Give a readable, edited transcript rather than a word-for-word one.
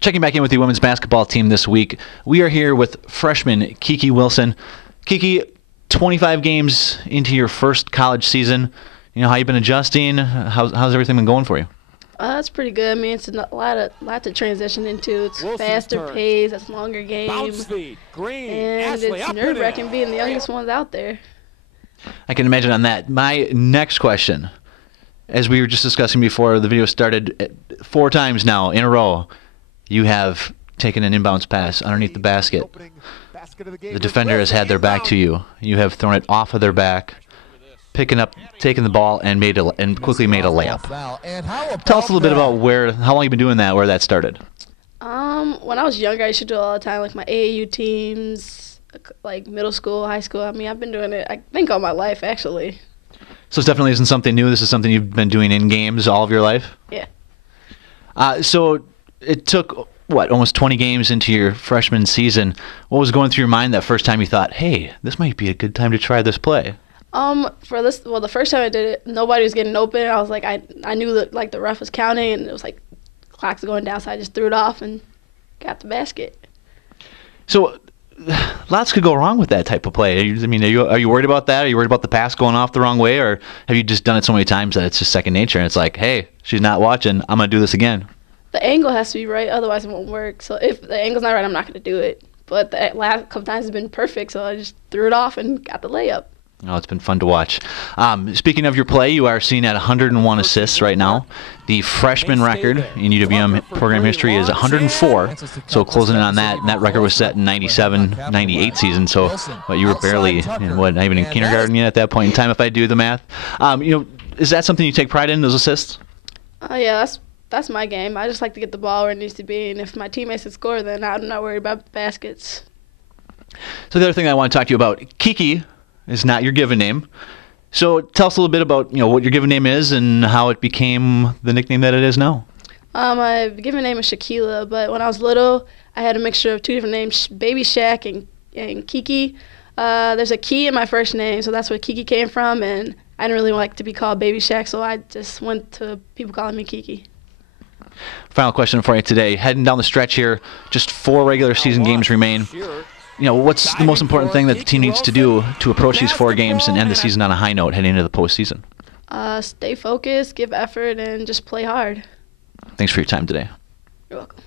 Checking back in with the women's basketball team this week, we are here with freshman Kiki Wilson. Kiki, 25 games into your first college season. You know, how you been adjusting? How's everything been going for you? It's pretty good. I mean, it's a lot to transition into. It's faster pace, it's longer game, and it's nerve-wracking being the youngest ones out there. I can imagine on that. My next question, as we were just discussing before the video started, 4 times now in a row, you have taken an inbounds pass underneath the basket. The defender has had their back to you. You have thrown it off of their back, taken the ball, and quickly made a layup. Tell us a little bit about how long you've been doing that, where that started. When I was younger, I used to do it all the time, like my AAU teams, like middle school, high school. I mean, I've been doing it, I think, all my life, actually. So it definitely isn't something new. This is something you've been doing in games all of your life? Yeah. So it took, almost 20 games into your freshman season. What was going through your mind that first time you thought, hey, this might be a good time to try this play? The first time I did it, nobody was getting open. I was like, I knew that, like, the ref was counting, and it was like clock's going down, so I just threw it off and got the basket. So lots could go wrong with that type of play. I mean, are you worried about that? Are you worried about the pass going off the wrong way, or have you just done it so many times that it's just second nature and it's like, hey, she's not watching, I'm going to do this again? The angle has to be right, otherwise it won't work. So if the angle's not right, I'm not going to do it. But the last couple times it's been perfect, so I just threw it off and got the layup. Oh, it's been fun to watch. Speaking of your play, you are sitting at 101 assists right now. The freshman record in UWM program history is 104, so closing in on that. And that record was set in 97-98 season, so you were barely, not even in kindergarten yet at that point in time, if I do the math. Is that something you take pride in, those assists? Yeah, that's my game. I just like to get the ball where it needs to be, and if my teammates can score, then I'm not worried about baskets. So the other thing I want to talk to you about, Kiki is not your given name. So tell us a little bit about what your given name is and how it became the nickname that it is now. My given name is Shaquila, but when I was little, I had a mixture of 2 different names, Baby Shaq and Kiki. There's a key in my first name, so that's where Kiki came from, and I didn't really like to be called Baby Shaq, so I just went to people calling me Kiki. Final question for you today. Heading down the stretch here, just 4 regular season games remain. What's the most important thing that the team needs to do to approach these 4 games and end the season on a high note heading into the postseason? Stay focused, give effort, and just play hard. Thanks for your time today. You're welcome.